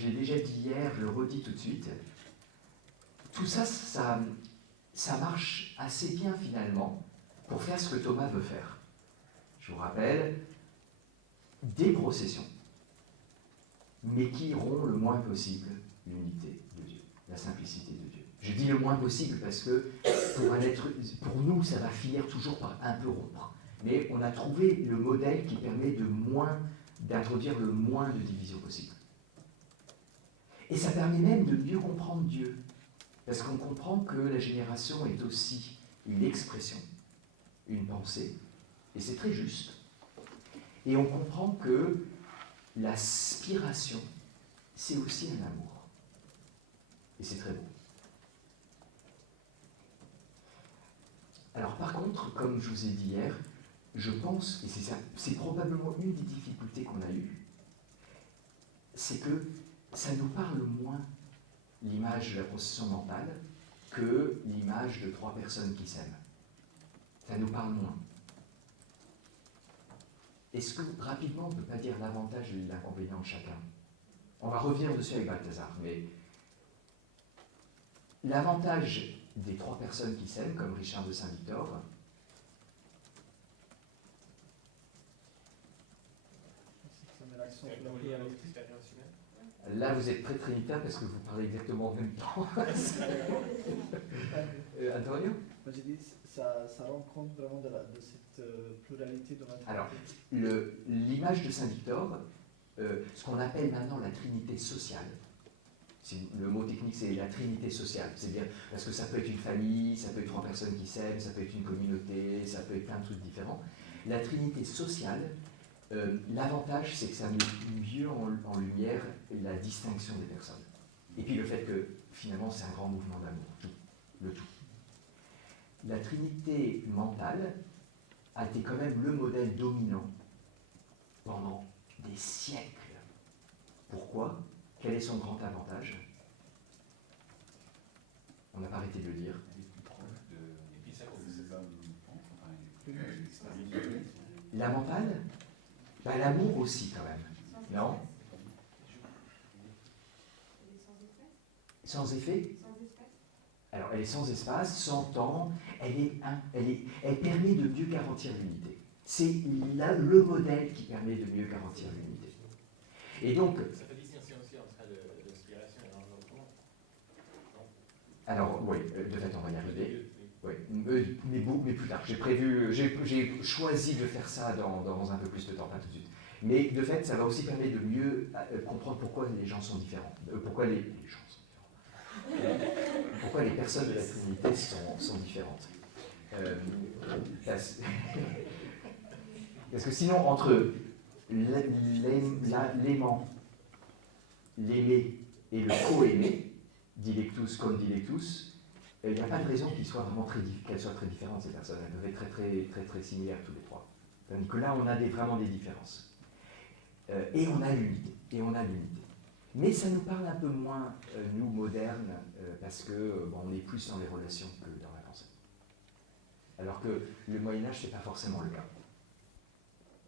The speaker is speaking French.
je l'ai déjà dit hier, je le redis tout de suite, tout ça, ça marche assez bien finalement pour faire ce que Thomas veut faire. Je vous rappelle, des processions, mais qui iront le moins possible l'unité de Dieu, la simplicité de Dieu. Je dis le moins possible parce que pour nous, ça va finir toujours par un peu rompre. Mais on a trouvé le modèle qui permet d'introduire le moins de division possible. Et ça permet même de mieux comprendre Dieu. Parce qu'on comprend que la génération est aussi une expression, une pensée, et c'est très juste. Et on comprend que l'aspiration, c'est aussi un amour. Et c'est très beau. Alors par contre, comme je vous ai dit hier, je pense, et c'est probablement une des difficultés qu'on a eues, c'est que ça nous parle moins, l'image de la procession mentale, que l'image de 3 personnes qui s'aiment. Ça nous parle moins. Est-ce que, rapidement, on ne peut pas dire l'avantage et l'inconvénient de chacun? On va revenir dessus avec Balthazar, mais l'avantage des 3 personnes qui s'aiment, comme Richard de Saint-Victor, là vous êtes très trinitaire parce que vous parlez exactement en même temps. Antonio? Moi j'ai dit, ça rend compte vraiment de cette pluralité de l'intérieur. Alors, l'image de Saint-Victor, ce qu'on appelle maintenant la trinité sociale, le mot technique c'est la trinité sociale, c'est-à-dire parce que ça peut être une famille, ça peut être 3 personnes qui s'aiment, ça peut être une communauté, ça peut être plein de trucs différents. La trinité sociale, l'avantage c'est que ça met mieux en lumière la distinction des personnes. Et puis le fait que finalement c'est un grand mouvement d'amour, le tout. La trinité mentale a été quand même le modèle dominant pendant des siècles. Pourquoi? Quel est son grand avantage? On n'a pas arrêté de le dire. La mentale? Ben, l'amour aussi quand même. Non? Sans effet? Alors, elle est sans espace, sans temps, elle permet de mieux garantir l'unité. C'est le modèle qui permet de mieux garantir l'unité. Et donc... Ça fait distinction aussi entre l'inspiration et l'enveloppement. Alors, oui, de fait, on va y arriver. Oui, mais plus tard. J'ai choisi de faire ça dans un peu plus de temps, pas tout de suite. Mais de fait, ça va aussi permettre de mieux comprendre pourquoi les gens sont différents. Pourquoi les gens sont différents. Pourquoi les personnes de la Trinité sont différentes. Parce que sinon, entre l'aimant, l'aimer et le co-aimer, dilectus cum dilectus, il n'y a pas de raison qu'elles soient très différentes, ces personnes. Elles peuvent être très similaires, tous les 3. Tandis que là, on a vraiment des différences. Et on a l'unité. Mais ça nous parle un peu moins, nous, modernes, parce que on est plus dans les relations que dans la pensée. Alors que le Moyen-Âge, ce n'est pas forcément le cas.